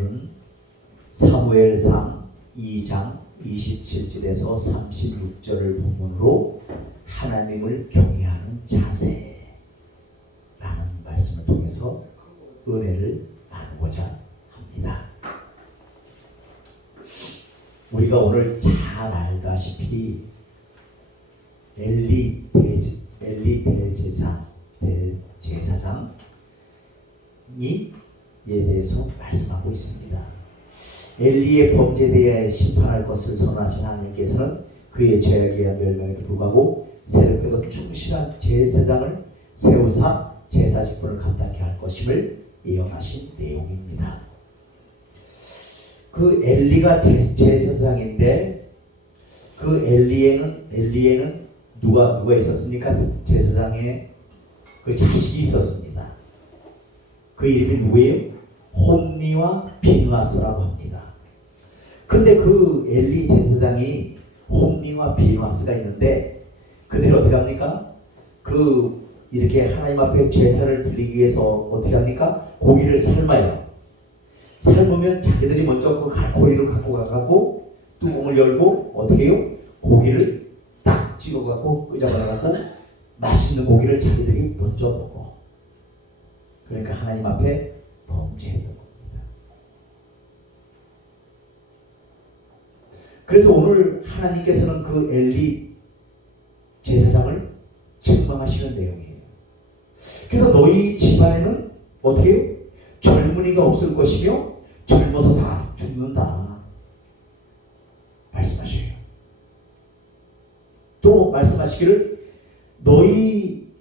오늘은 사무엘상 2장 27절에서 36절을 본문으로 하나님을 경외하는 자세라는 말씀을 통해서 은혜를 나누고자 합니다. 우리가 오늘 잘 알다시피 엘리 대제사장이 이에 대해서 말씀하고 있습니다. 엘리의 범죄에 대해 심판할 것을 선언하신 하나님께서는 그의 죄악에 의한 멸망에도 불구하고 새롭게도 충실한 제사장을 세우사 제사 직분을 감당케 할 것임을 예언하신 내용입니다. 그 엘리가 제사장인데 그 엘리에는 누가 있었습니까? 제사장의 그 자식이 있었습니다. 그 이름이 누구예요? 홈니와 비누아스라고 합니다. 근데 그 엘리 제사장이 홈니와 비누아스가 있는데 그들이 어떻게 합니까? 이렇게 하나님 앞에 제사를 드리기 위해서 어떻게 합니까? 고기를 삶아요. 삶으면 자기들이 먼저 그 고기를 갖고 가고 뚜껑을 열고 어떻게 해요? 고기를 딱 찍어갖고 끄집어내갖고 맛있는 고기를 자기들이 먼저 먹어. 그러니까 하나님 앞에 범죄했던 겁니다. 그래서 오늘 하나님께서는 그 엘리 제사장을 책망하시는 내용이에요. 그래서 너희 집안에는 어떻게 해요? 젊은이가 없을 것이며 젊어서 다 죽는다 말씀하셔요. 또 말씀하시기를 너희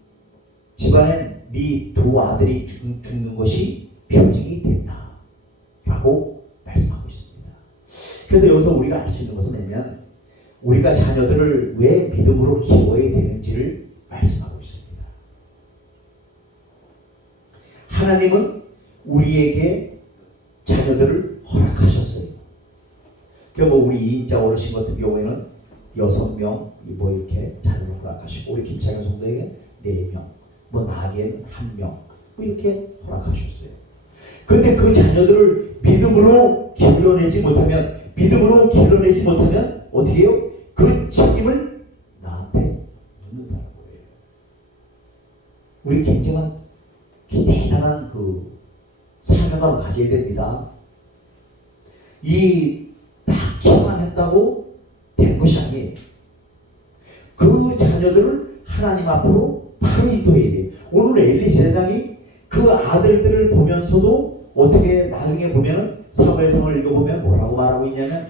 집안엔 네 두 아들이 죽는 것이 표징이 된다 라고 말씀하고 있습니다. 그래서 여기서 우리가 알 수 있는 것은 뭐냐면 우리가 자녀들을 왜 믿음으로 키워야 되는지를 말씀하고 있습니다. 하나님은 우리에게 자녀들을 허락하셨어요. 그러니까 우리 2인자 어르신 같은 경우에는 6명 이렇게 자녀를 허락하시고 우리 김창현 성도에게 4명 나에게는 1명 이렇게 허락하셨어요. 근데 그 자녀들을 믿음으로 길러내지 못하면 어떻게 해요? 그 책임을 나한테 묻는다는 거예요. 우리 굉장한 대단한 사명감을 가져야 됩니다. 낳기만 했다고 된 것이 아니에요. 그 자녀들을 하나님 앞으로 바로 인도해야 돼요. 오늘 엘리 제사장이 그 아들들을 보면서도 어떻게 나중에 보면은 사무엘상을 읽어보면 뭐라고 말하고 있냐면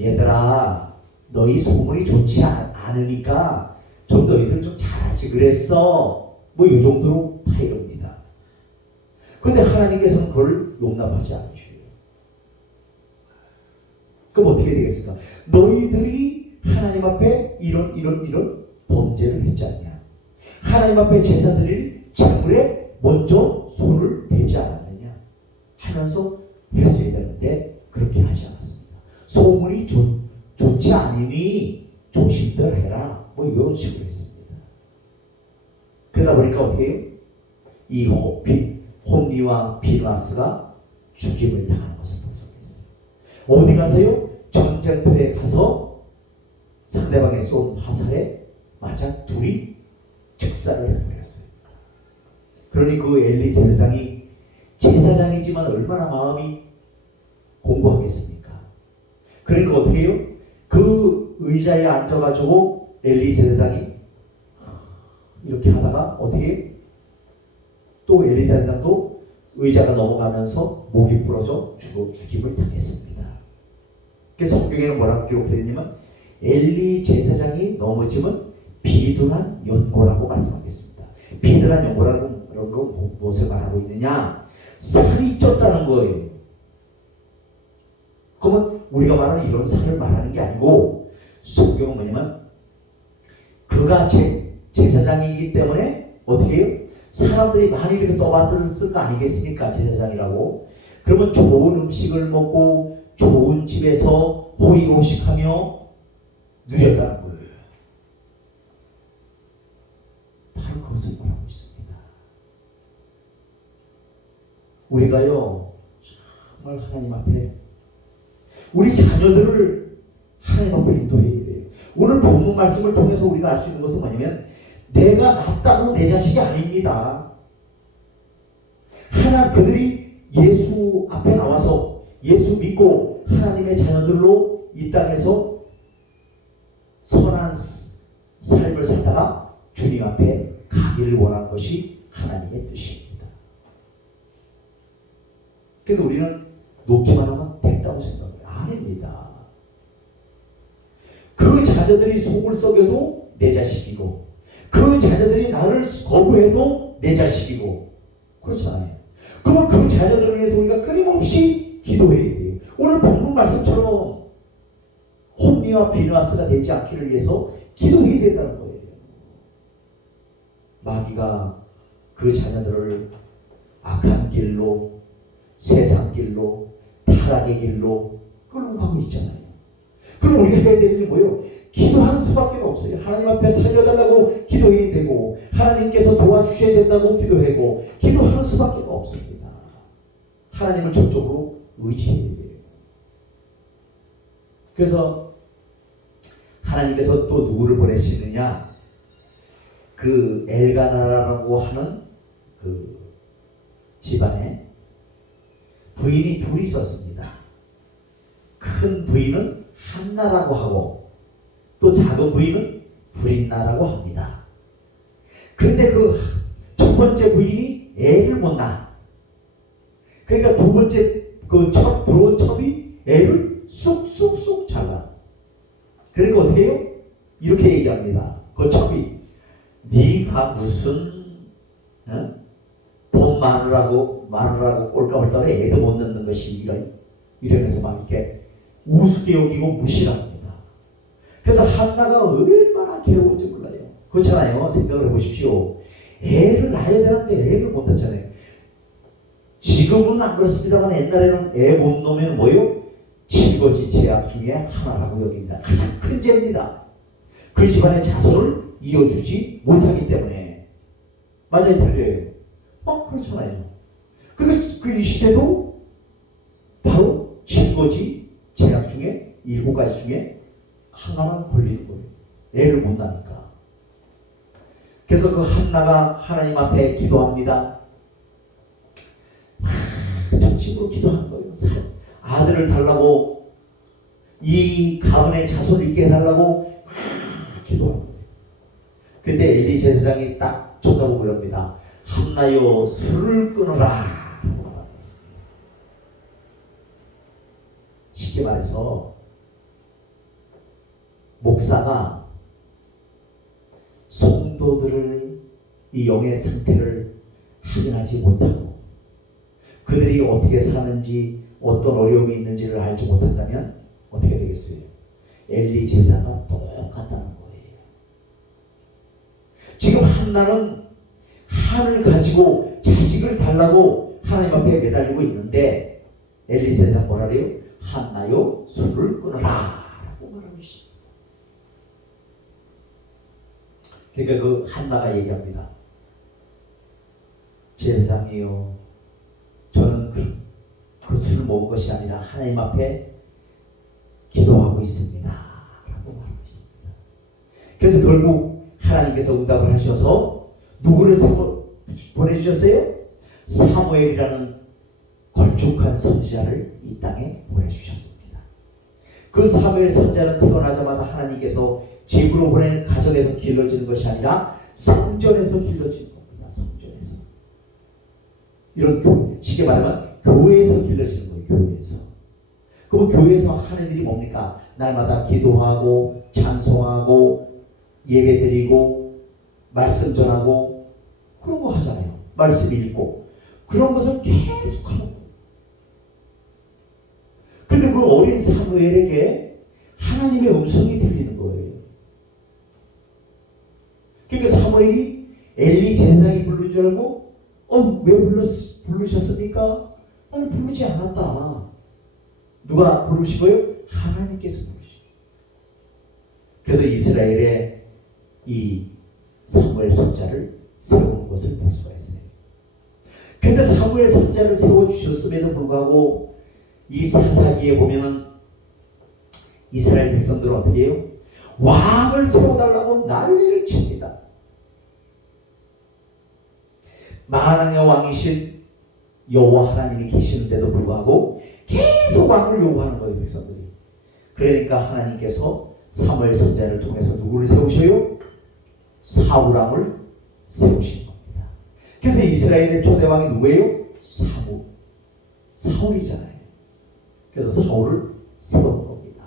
얘들아 너희 소문이 좋지 않으니까 좀 너희들 좀 잘하지 그랬어 이 정도로 다 이럽니다. 근데 하나님께서는 그걸 용납하지 않으셔요. 그럼 어떻게 되겠습니까? 너희들이 하나님 앞에 이런 범죄를 했지 않냐? 하나님 앞에 제사 드릴 제물에 먼저 손을 대지 않았느냐 하면서 했어야 되는데 그렇게 하지 않았습니다. 소문이 좋지 않으니 조심들 해라 이런 식으로 했습니다. 그러다 보니까 어떻게 해요? 이 홈니와 비누아스가 죽임을 당하는 것을 목격했어요. 어디 가서요? 전쟁터에 가서 상대방의 쏜 화살에 맞아 둘이 즉사를 해버렸어요. 그러니 그 엘리 제사장이지만 얼마나 마음이 공고하겠습니까? 그러니까 어떻게 해요? 그 의자에 앉아가지고 엘리 제사장이 이렇게 하다가 어떻게 해요? 또 엘리 제사장도 의자가 넘어가면서 목이 부러져 죽임을 당했습니다. 그래서 성경에는 뭐라고 기록되어 있냐면 엘리 제사장이 넘어지면 비둔한 연고라고 말씀하겠습니다. 비둔한 연고라는 거 무엇을 말하고 있느냐? 살이 쪘다는 거예요. 그러면 우리가 말하는 이런 살을 말하는 게 아니고 성경은 뭐냐면 그가 제사장이기 때문에 어떻게 해요? 사람들이 많이 이렇게 떠받들었을 거 아니겠습니까? 제사장이라고. 그러면 좋은 음식을 먹고 좋은 집에서 호의호식하며 누렸다는 거예요. 바로 그것을 말하고 있습니다. 우리가요 오늘 하나님 앞에 우리 자녀들을 하나님 앞에 인도해야 돼요. 오늘 본문 말씀을 통해서 우리가 알 수 있는 것은 뭐냐면 내가 낫다고 내 자식이 아닙니다. 그들이 예수 앞에 나와서 예수 믿고 하나님의 자녀들로 이 땅에서 선한 삶을 살다가 주님 앞에 가기를 원하는 것이 하나님의 뜻입니다. 근데 우리는 놓기만 하면 된다고 생각해요. 아닙니다. 그 자녀들이 속을 썩여도 내 자식이고 그 자녀들이 나를 거부해도 내 자식이고 그렇잖아요. 그럼 그 자녀들을 위해서 우리가 끊임없이 기도해야 돼요. 오늘 본문 말씀처럼 혼미와 비누아스가 되지 않기를 위해서 기도해야 된다는 거예요. 마귀가 그 자녀들을 악한 길로 세상 길로 타락의 길로 끌고 가고 있잖아요. 그럼 우리가 해야 되는 게 뭐예요? 기도하는 수밖에 없어요. 하나님 앞에 살려달라고 기도해야 되고 하나님께서 도와주셔야 된다고 기도하고 기도하는 수밖에 없습니다. 하나님을 적극적으로 의지해야 돼요. 그래서 하나님께서 또 누구를 보내시느냐? 그 엘가나라고 하는 그 집안에 부인이 둘이 있었습니다. 큰 부인은 한나라고 하고 또 작은 부인은 브린나라고 합니다. 근데 그 첫 번째 부인이 애를 못 낳아. 그러니까 두 번째 그 들어온 첩이 애를 쑥쑥쑥 잘라. 그러니까 어떻게 해요? 이렇게 얘기합니다. 그 첩이 네가 무슨 본 마누라고 꼴값을 떨어 애도 못 낳는 것이 이러면서 막 이렇게 우습게 여기고 무시합니다. 그래서 한나가 얼마나 괴로운지 몰라요. 그렇잖아요. 생각을 해보십시오. 애를 낳아야 되는데 애를 못 낳잖아요. 지금은 안 그렇습니다만 옛날에는 애 못 놓으면 뭐요? 칠거지 죄악 중에 하나라고 여깁니다. 가장 큰 죄입니다. 그 집안의 자손을 이어주지 못하기 때문에. 맞아요, 틀려요? 그렇잖아요. 그 이 시대도 바로 칠거지 죄악 중에 7가지 중에 하나만 걸리는 거예요. 애를 못 낳으니까. 그래서 그 한나가 하나님 앞에 기도합니다. 정식으로 기도하는 거예요. 아들을 달라고 이 가문의 자손을 있게 해달라고 기도하는 거예요. 근데 엘리 제사장이 딱 쳐다보고 그럽니다. 한나여 술을 끊어라. 쉽게 말해서 목사가 성도들을 이 영의 상태를 확인하지 못하고 그들이 어떻게 사는지 어떤 어려움이 있는지를 알지 못한다면 어떻게 되겠어요? 엘리 제사가 똑같다는 거예요. 지금 한나는 한을 가지고 자식을 달라고 하나님 앞에 매달리고 있는데 엘리 제사가 뭐라 그래요? 한나요 술을 끊어라 라고 말하고 있습니다. 그러니까 그 한나가 얘기합니다. 제사장이요, 저는 그 술을 먹은 것이 아니라 하나님 앞에 기도하고 있습니다 라고 말하고 있습니다. 그래서 결국 하나님께서 응답을 하셔서 누구를 보내주셨어요? 사무엘이라는 걸쭉한 선지자를 이 땅에 보내주셨습니다. 그 사무엘 선지자는 태어나자마자 하나님께서 집으로 보내는 가정에서 길러지는 것이 아니라 성전에서 길러지는 겁니다. 성전에서. 이런 쉽게 말하면 교회에서 길러지는 거예요. 교회에서. 그럼 교회에서 하는 일이 뭡니까? 날마다 기도하고 찬송하고 예배드리고 말씀 전하고 그런 거 하잖아요. 말씀 읽고 그런 것을 계속 하는 거예요. 근데 그 어린 사무엘에게 하나님의 음성이 들리는 거예요. 그러니까 사무엘이 엘리 제사장이 부른 줄 알고 왜 부르셨습니까? 나는 부르지 않았다. 누가 부르신 거예요? 하나님께서 부르신 거예요. 그래서 이스라엘의 이 사무엘 선자를 세우는 것을 볼 수가 있어요. 근데 사무엘 선자를 세워주셨음에도 불구하고 이 사사기에 보면은 이스라엘 백성들은 어떻게 해요? 왕을 세워달라고 난리를 칩니다. 만왕의 왕이신 여호와 하나님이 계시는데도 불구하고 계속 왕을 요구하는 거예요, 백성들이. 그러니까 하나님께서 사무엘 선지자를 통해서 누구를 세우셔요? 사울왕을 세우신 겁니다. 그래서 이스라엘의 초대 왕이 누구예요? 사울이잖아요. 그래서 사울을 세운 겁니다.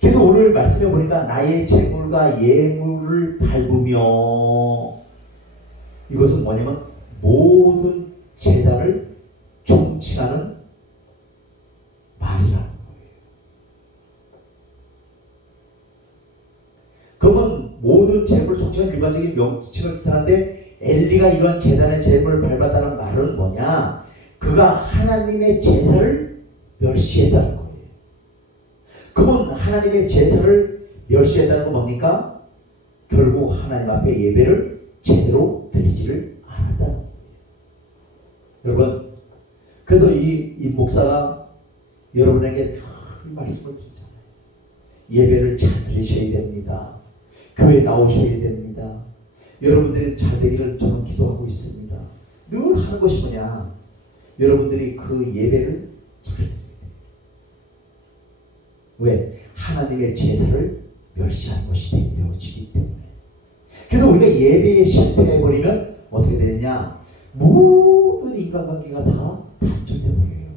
그래서 오늘 말씀해 보니까 나의 재물과 예물을 밟으며, 이것은 뭐냐면 모든 제단을 총칭하는 말이라는 거예요. 그러면 모든 재물을 총칭하는 일반적인 명칭을 뜻하는데, 엘리가 이런 제단의 재물을 밟았다는 말은 뭐냐? 그가 하나님의 제사를 멸시했다는 거예요. 그분 하나님의 제사를 멸시했다는 건 뭡니까? 결국 하나님 앞에 예배를 제대로 드리지를 않았다는 거예요. 여러분, 그래서 이 목사가 여러분에게 큰 말씀을 드리잖아요. 예배를 잘 드리셔야 됩니다. 교회 나오셔야 됩니다. 여러분들이 잘 되기를 저는 기도하고 있습니다. 늘 하는 것이 뭐냐? 여러분들이 그 예배를 잘 드려야 돼요. 왜? 하나님의 제사를 멸시하는 것이 되어지기 때문에. 그래서 우리가 예배에 실패해버리면 어떻게 되느냐? 모든 인간관계가 다 단절돼버려요.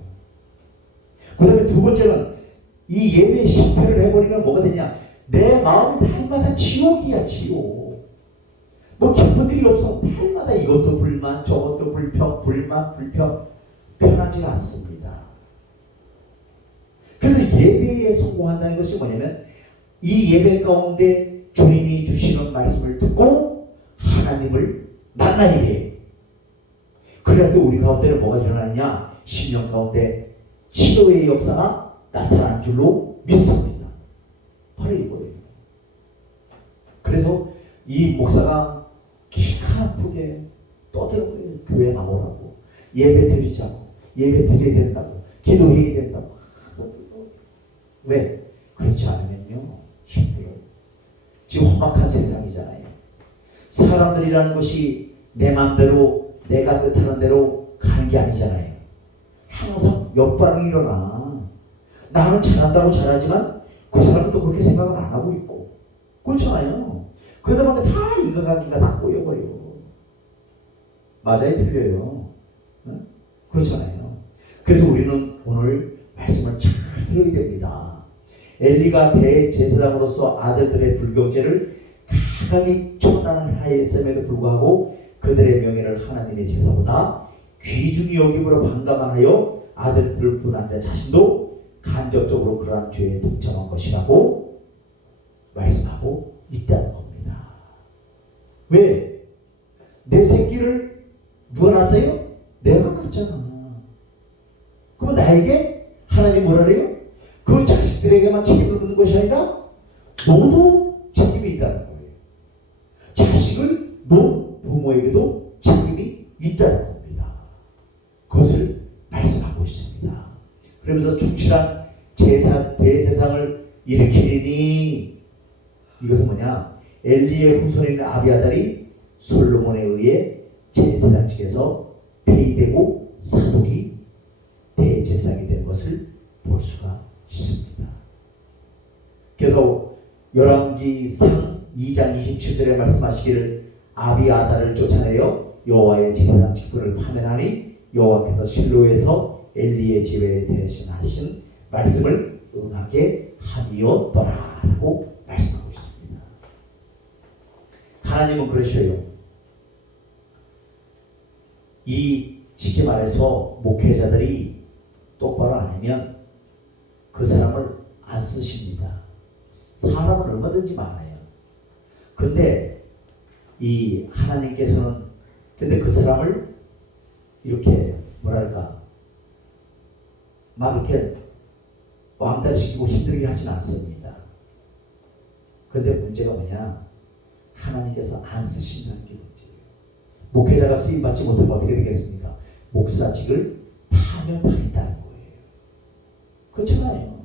그 다음에 두 번째는 이 예배에 실패를 해버리면 뭐가 되냐? 내 마음이 날마다 지옥이야, 지옥. 뭐 기쁜 일이 없어. 날마다 이것도 불만, 저것도 불만, 불평. 편하지 않습니다. 그래서 예배에 성공한다는 것이 뭐냐면, 이 예배 가운데 주님이 주시는 말씀을 듣고 하나님을 만나야 해요. 그럴 때 우리 가운데는 뭐가 일어나느냐? 심령 가운데 치료의 역사가 나타난 줄로 믿습니다. 바로 이거예요. 그래서 이 목사가 기가 막히게 떠들어요. 교회 나오라고, 예배 드리자고, 예배 드려야 된다고, 기도해야 된다고. 왜? 그렇지 않으면요 힘들어요. 지금 험악한 세상이잖아요. 사람들이라는 것이 내 맘대로 내가 뜻하는 대로 가는 게 아니잖아요. 항상 역반응이 일어나. 나는 잘한다고 잘하지만 그 사람은 또 그렇게 생각을 안 하고 있고, 그렇잖아요. 그러다 보니까 다 인간관계가 다 꼬여버려요. 맞아요? 틀려요? 응? 그렇잖아요. 그래서 우리는 오늘 말씀을 잘 들어야 됩니다. 엘리가 대제사장으로서 아들들의 불경죄를 가감히 처단하였음에도 불구하고 그들의 명예를 하나님의 제사보다 귀중히 여김으로 반감하여 아들들을 분한데 자신도 간접적으로 그러한 죄에 동참한 것이라고 말씀하고 있다는 겁니다. 왜? 내 새끼를 누가 낳았어요? 내가 낳았잖아. 그럼 나에게 하나님 뭐라 그래요? 그 자식들에게만 책임을 묻는 것이 아니라 너도 책임이 있다는 거예요. 자식을 놓은 부모에게도 책임이 있다는 겁니다. 그것을 말씀하고 있습니다. 그러면서 충실한 대제사장을 일으키리니, 이것은 뭐냐? 엘리의 후손인 아비아달이 솔로몬에 의해 제사장직에서 폐위되고 사독이 대제사장이 된 것을 볼 수가 있습니다. 그래서 열왕기상 2장 27절에 말씀하시기를 아비아달을 쫓아내어 여호와의 제사장 직분을 파면하니 여호와께서 실로에서 엘리의 집에 대신하신 말씀을 응하게 함이었더라라고 말씀하고 있습니다. 하나님은 그러셔요. 이 쉽게 말해서 목회자들이 똑바로 안 하면 그 사람을 안 쓰십니다. 사람은 얼마든지 많아요. 근데 이 하나님께서는 근데 그 사람을 이렇게 뭐랄까 막 이렇게 왕따시키고 힘들게 하진 않습니다. 근데 문제가 뭐냐? 하나님께서 안 쓰신다는 게 문제예요. 목회자가 쓰임받지 못하면 어떻게 되겠습니까? 목사직을 파면 하면 다 있다는 거예요. 그렇잖아요.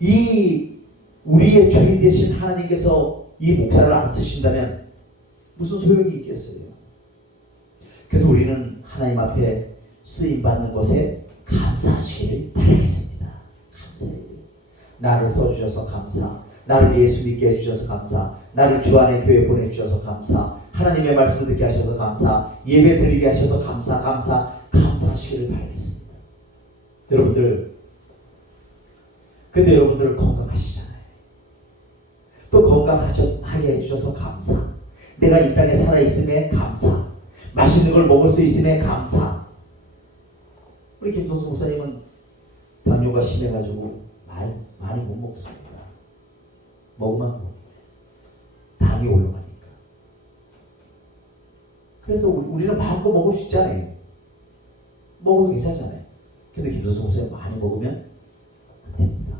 이 우리의 주인 되신 하나님께서 이 목사를 안 쓰신다면 무슨 소용이 있겠어요? 그래서 우리는 하나님 앞에 쓰임받는 것에 감사하시기를 바라겠습니다. 감사해요. 나를 써주셔서 감사, 나를 예수 믿게 해주셔서 감사, 나를 주 안에 교회 보내주셔서 감사, 하나님의 말씀을 듣게 하셔서 감사, 예배 드리게 하셔서 감사하시기를 바라겠습니다. 여러분들, 근데 여러분들 건강하시잖아요. 또 건강하게 해주셔서 감사, 내가 이 땅에 살아있음에 감사, 맛있는 걸 먹을 수 있음에 감사. 우리 김선수 목사님은 당뇨가 심해가지고 많이 못 먹습니다. 먹으면 당이 올라가니까. 그래서 우리는 마음껏 먹을 수 있잖아요. 먹어도 괜찮잖아요. 근데 김선수 목사님 많이 먹으면 안 됩니다.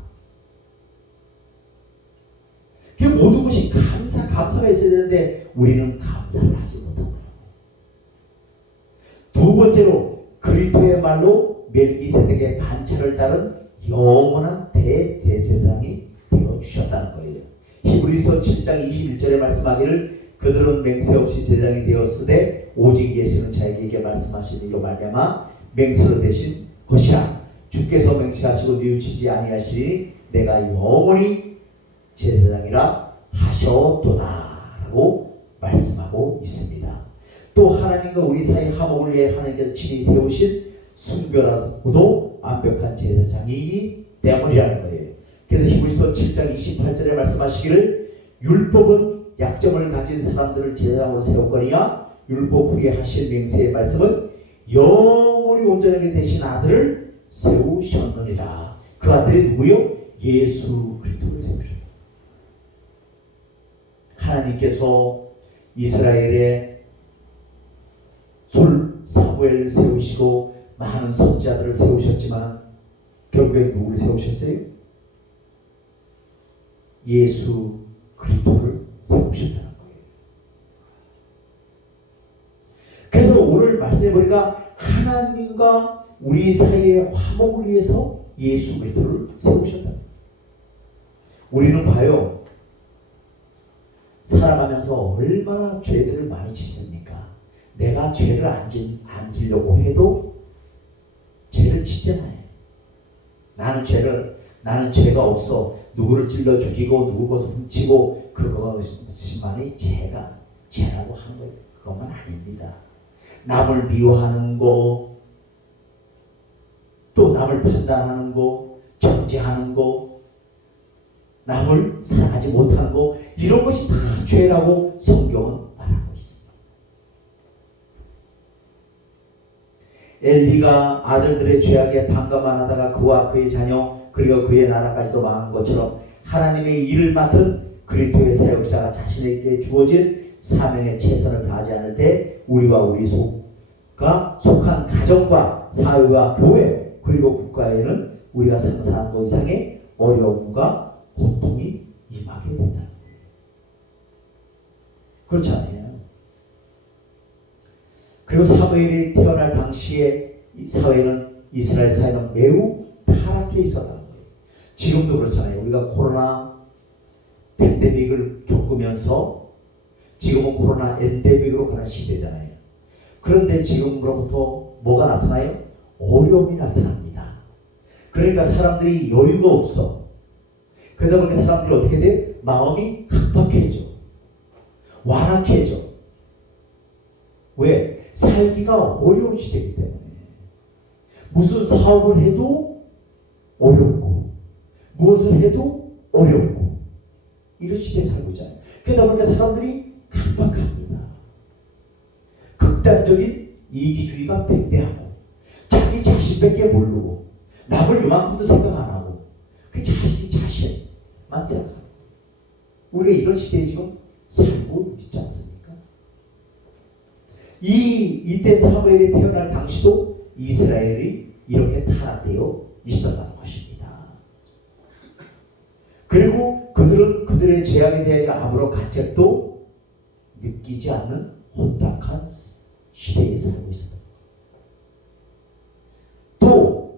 그 모든 것이 감사가 있어야 되는데 우리는 감사를 하지 못합니다. 두 번째로 그리스도의 말로 멜기세덱의 반차를 따른 영원한 대제사장이 되어 주셨다는 거예요. 히브리서 7장 21절에 말씀하기를 그들은 맹세 없이 제사장이 되었으되 오직 예수는 자에게 말씀하신 이로 말미암아 맹세로 되신 것이라. 주께서 맹세하시고 뉘우치지 아니하시리니 내가 영원히 제사장이라 하셨도다 라고 말씀하고 있습니다. 또 하나님과 우리 사이 화목을 위해 하나님께서 친히 세우신 순결하고도 완벽한 제사장이기 때문이라는 거예요. 그래서 히브리서 7장 28절에 말씀하시기를 율법은 약점을 가진 사람들을 제사장으로 세웠거니와 율법 후에 하신 맹세의 말씀은 영원히 온전하게 되신 아들을 세우셨느니라. 그 아들이 누구요? 예수 그리스도를 세우셨다. 하나님께서 이스라엘의 사무엘을 세우시고 많은 선지자들을 세우셨지만 결국에 누구를 세우셨어요? 예수 그리스도를 세우셨다는 거예요. 그래서 오늘 말씀해 보니까 하나님과 우리 사이의 화목을 위해서 예수 그리스도를 세우셨다. 우리는 봐요. 살아가면서 얼마나 죄들을 많이 짓습니까? 내가 죄를 안 지려고 해도 죄를 짓잖아요. 나는 죄가 없어. 누구를 찔러 죽이고 누구 것을 훔치고 그것만이 죄라고 하는 거예요. 그것만 아닙니다. 남을 미워하는 거, 또 남을 판단하는 거, 정죄하는 거, 남을 사랑하지 못하는 거, 이런 것이 다 죄라고 성경은 말하고 있습니다. 엘리가 아들들의 죄악에 반감만 하다가 그와 그의 자녀 그리고 그의 나라까지도 망한 것처럼 하나님의 일을 맡은 그리스도의 사역자가 자신에게 주어진 사명에 최선을 다하지 않을 때 우리와 우리 속한 가정과 사회와 교회 그리고 국가에는 우리가 상상한 것 이상의 어려움과 고통이 임하게 된다는 거예요. 그렇지 않아요? 그리고 사무엘이 태어날 당시에 이스라엘 사회는 매우 타락해 있었다는 거예요. 지금도 그렇잖아요. 우리가 코로나 팬데믹을 겪으면서 지금은 코로나 엔데믹으로 가는 시대잖아요. 그런데 지금으로부터 뭐가 나타나요? 어려움이 나타납니다. 그러니까 사람들이 여유가 없어. 그러다 보니까 사람들이 어떻게 돼? 마음이 각박해져. 완악해져. 왜? 살기가 어려운 시대이기 때문에. 무슨 사업을 해도 어렵고 무엇을 해도 어렵고 이런 시대에 살고 있잖아요. 그러다 보니까 사람들이 각박합니다. 극단적인 이기주의가 팽배하고 자기 자신밖에 모르고 남을 요만큼도 생각 안 하고 그 자신만 생각하고 우리가 이런 시대에 지금 살고 있지 않습니까? 이때 사무엘이 태어날 당시도 이스라엘이 이렇게 타락되어 있었다는 것입니다. 그리고 그들은 그들의 죄악에 대해 아무런 가책도 느끼지 않는 혼탁한 시대에 살고 있었다.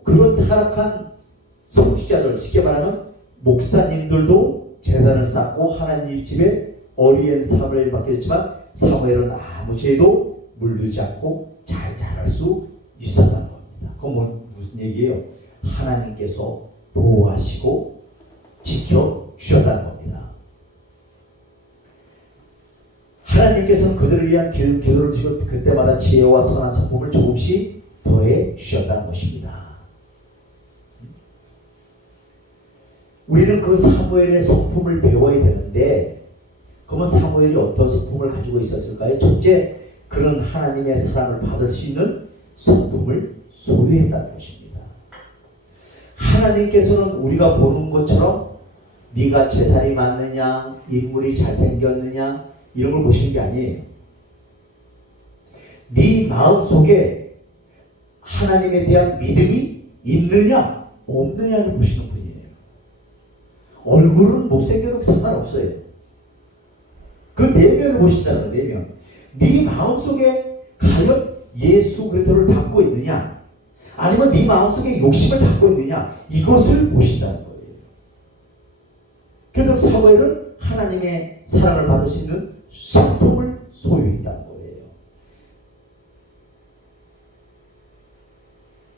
그런 타락한 성직자들, 쉽게 말하면 목사님들도 제단을 쌓고 하나님 집에 어리엔 사무엘을 맡겼지만 사무엘은 아무 죄도 물들지 않고 잘 자랄 수 있었다는 겁니다. 그건 무슨 얘기예요? 하나님께서 보호하시고 지켜주셨다는 겁니다. 하나님께서는 그들을 위한 기도를 드리고 그때마다 지혜와 선한 성품을 조금씩 더해 주셨다는 것입니다. 우리는 그 사무엘의 성품을 배워야 되는데 그러면 사무엘이 어떤 성품을 가지고 있었을까요? 첫째, 그런 하나님의 사랑을 받을 수 있는 성품을 소유했다는 것입니다. 하나님께서는 우리가 보는 것처럼 네가 재산이 많느냐, 인물이 잘생겼느냐 이런 걸 보시는 게 아니에요. 네 마음속에 하나님에 대한 믿음이 있느냐 없느냐를 보시는 분이에요. 얼굴은 못생겨도 상관없어요. 그 내면을 보신다는 거예요. 내면. 네 마음속에 과연 예수 그리스도를 담고 있느냐 아니면 네 마음속에 욕심을 담고 있느냐 이것을 보신다는 거예요. 그래서 사무엘은 하나님의 사랑을 받을 수 있는 성품을 소유했다는 거예요.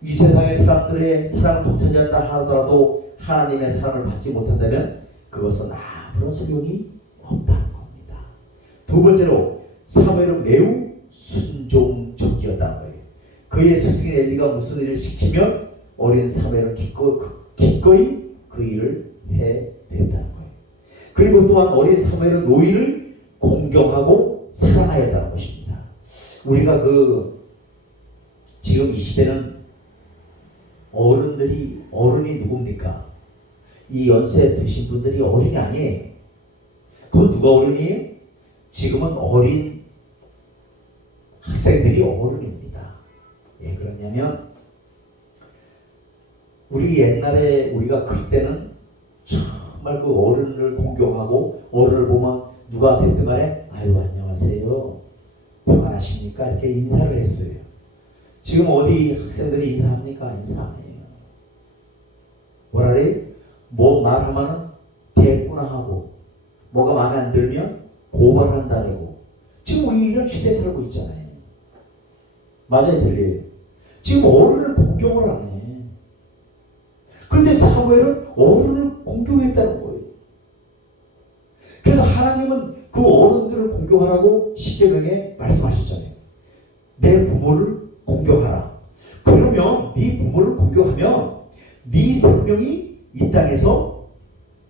이 세상의 사람들의 사랑을 독차지한다 하더라도 하나님의 사랑을 받지 못한다면 그것은 아무런 소용이 없다는 겁니다. 두 번째로 사무엘은 매우 순종적이었다는 거예요. 그의 스승인 엘리가 무슨 일을 시키면 어린 사무엘은 기꺼이 그 일을 해냈다는 거예요. 그리고 또한 어린 사무엘은 노인을 공경하고 사랑하였다는 것입니다. 우리가 지금 이 시대는 어른이 누굽니까? 이 연세 드신 분들이 어른이 아니에요. 그건 누가 어른이에요? 지금은 어린 학생들이 어른입니다. 왜 그러냐면 우리 옛날에 우리가 클 때는 정말 그 어른을 공경하고 어른을 보면 누가 됐든 간에 아유 안녕하세요 평안하십니까 이렇게 인사를 했어요. 지금 어디 학생들이 인사합니까? 인사 안 해요. 뭐라 그래요? 뭐 말하면은 대꾸나 하고 뭐가 마음에 안 들면 고발한다고. 지금 우리 이런 시대에 살고 있잖아요. 맞아요, 들려요? 지금 어른을 공경을 안 해. 그런데 사무엘은 어른을 공경했다는 거예요. 그래서 하나님은 그 어른들을 공경하라고 십계명에 말씀하셨잖아요. 내 부모를 공경하라. 그러면 네 부모를 공경하면 네 생명이 이 땅에서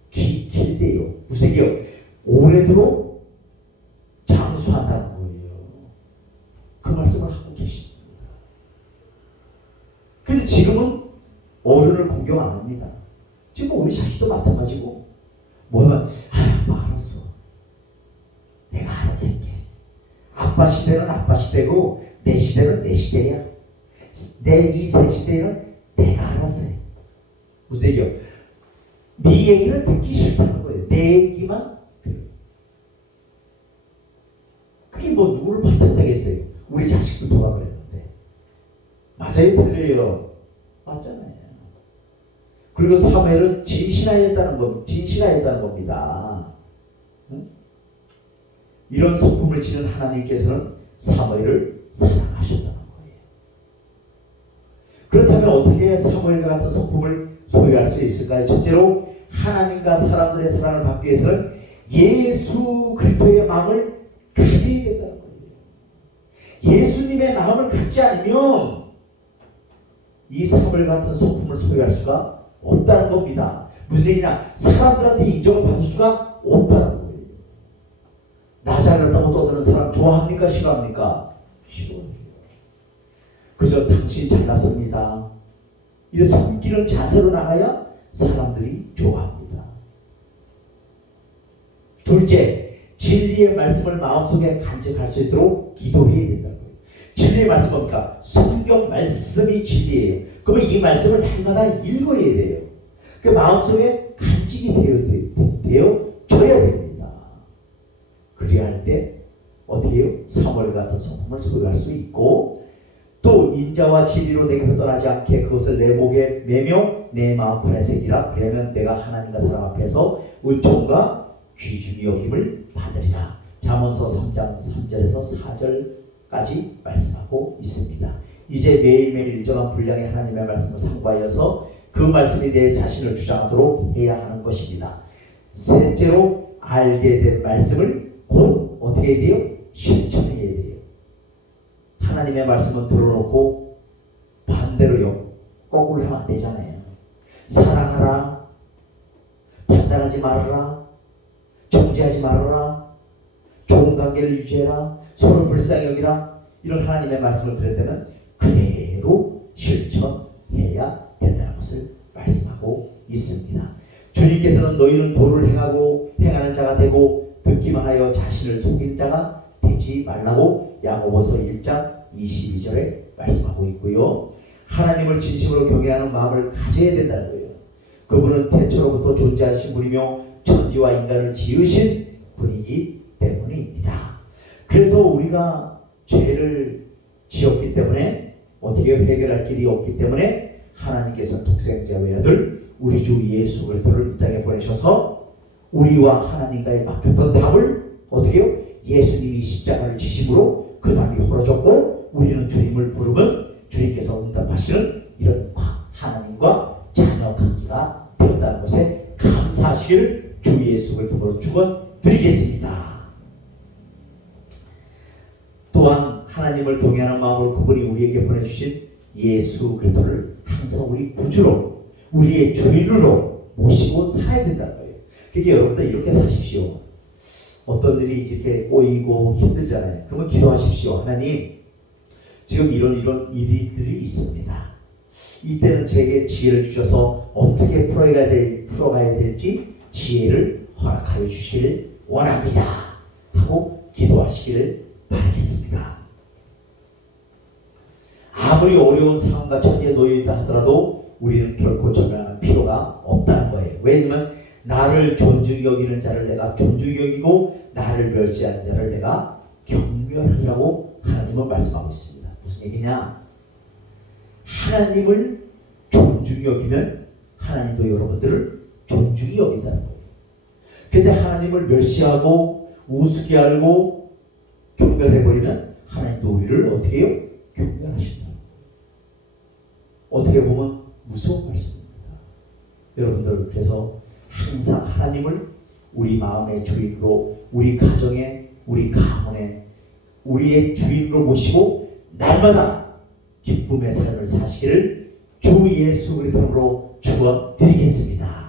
길대요. 무슨 얘기요? 오래도록 장수한다는 거예요. 그 말씀을 하고 계십니다. 근데 지금은 어른을 공경 안 합니다. 지금 우리 자식도 마찬가지고 뭐하면 뭐 알았어. 내가 알아서 할게. 아빠 시대는 아빠 시대고 내 시대는 내 시대야. 내 이 세 시대는 내가 알아서 해. 무슨 얘기요? 네 얘기는 듣기 싫다는 거예요. 내 얘기만 들어. 그게 뭐 누구를 받았다겠어요? 우리 자식도 도와 그랬는데. 맞아요, 틀려요. 맞잖아요. 그리고 사무엘은 진실하였다는 겁니다. 응? 이런 성품을 지닌 하나님께서는 사무엘을 사랑하셨다는 거예요. 그렇다면 어떻게 사무엘과 같은 성품을 소유할 수 있을까요? 첫째로 하나님과 사람들의 사랑을 받기 위해서는 예수 그리스도의 마음을 가져야 된다는 거예요. 예수님의 마음을 갖지 않으면 이 사무엘 같은 성품을 소유할 수가 없다는 겁니다. 무슨 얘기냐? 사람들한테 인정을 받을 수가 없다는 거예요. 나 잘났다고 떠드는 사람 좋아합니까? 싫어합니까? 싫어해요. 그저 당신 잘났습니다. 이렇게 섬기는 자세로 나가야 사람들이 좋아합니다. 둘째, 진리의 말씀을 마음속에 간직할 수 있도록 기도해야 된다는 거예요. 진리의 말씀 뭡니까? 성경 말씀이 진리예요. 그러면 이 말씀을 날마다 읽어야 돼요. 그 마음속에 간직이 되어져야 됩니다. 그래야 할 때 어떻게 해요? 사무엘 같은 성품을 소유할 수 있고, 또 인자와 진리로 내게서 떠나지 않게 그것을 내 목에 매며 내 마음판에 새기라. 그러면 내가 하나님과 사람 앞에서 은총과 귀중히 여김을 받으리라. 잠언서 3장 3절에서 4절까지 말씀하고 있습니다. 이제 매일매일 일정한 분량의 하나님의 말씀을 상고하여서 그 말씀이 내 자신을 주장하도록 해야 하는 것입니다. 셋째로 알게 된 말씀을 곧 어떻게 해야 돼요? 실천해야 돼요. 하나님의 말씀은 들어놓고 반대로요, 거꾸로 하면 안 되잖아요. 사랑하라, 판단하지 말아라, 정죄하지 말아라, 좋은 관계를 유지해라, 서로 불쌍히 여기라, 이런 하나님의 말씀을 들을 때는 그대로 실천해야 된다는 것을 말씀하고 있습니다. 주님께서는 너희는 도를 행하는 자가 되고 듣기만 하여 자신을 속인 자가 되지 말라고 야고보서 1장 22절에 말씀하고 있고요. 하나님을 진심으로 경외하는 마음을 가져야 된다는 거예요. 그분은 태초로부터 존재하신 분이며 천지와 인간을 지으신 분이기 때문입니다. 그래서 우리가 죄를 지었기 때문에 어떻게 해결할 길이 없기 때문에 하나님께서 독생자 외아들 우리 주 예수 그리스도를 이 땅에 보내셔서 우리와 하나님과의 막혔던 답을 어떻게 해요? 예수님이 십자가를 지심으로 그 답이 헐어졌고 우리는 주님을 부르면 주님께서 응답하시는 이런 하나님과 자녀 관계가 되었다는 것에 감사하시기를 주 예수 그리스도로 축원드리겠습니다. 또한 하나님을 경외하는 마음으로 그분이 우리에게 보내주신 예수 그리스도를 항상 우리 구주로 우리의 주인으로 모시고 살아야 된다는 거예요. 그게 여러분들 이렇게 사십시오. 어떤 일이 이렇게 꼬이고 힘들잖아요. 그러면 기도하십시오. 하나님, 지금 이런 일들이 있습니다. 이때는 제게 지혜를 주셔서 어떻게 풀어가야 될지 지혜를 허락하여 주시기를 원합니다. 하고 기도하시기를 바라겠습니다. 아무리 어려운 상황과 처지에 놓여있다 하더라도 우리는 결코 전멸할 필요가 없다는 거예요. 왜냐하면 나를 존중히 여기는 자를 내가 존중히 여기고 나를 멸시하는 자를 내가 경멸하리라고 하나님은 말씀하고 있습니다. 무슨 얘기냐? 하나님을 존중히 여기면 하나님도 여러분들을 존중히 여긴다는 거예요. 근데 하나님을 멸시하고 우습게 알고 경멸해버리면 하나님도 우리를 어떻게 해요? 경멸하신다. 어떻게 보면 무서운 말씀입니다. 여러분들 그래서 항상 하나님을 우리 마음의 주인으로 우리 가정에 우리 가문에 우리의 주인으로 모시고 날마다 기쁨의 삶을 사시기를 주 예수 그리스도로 축원드리겠습니다.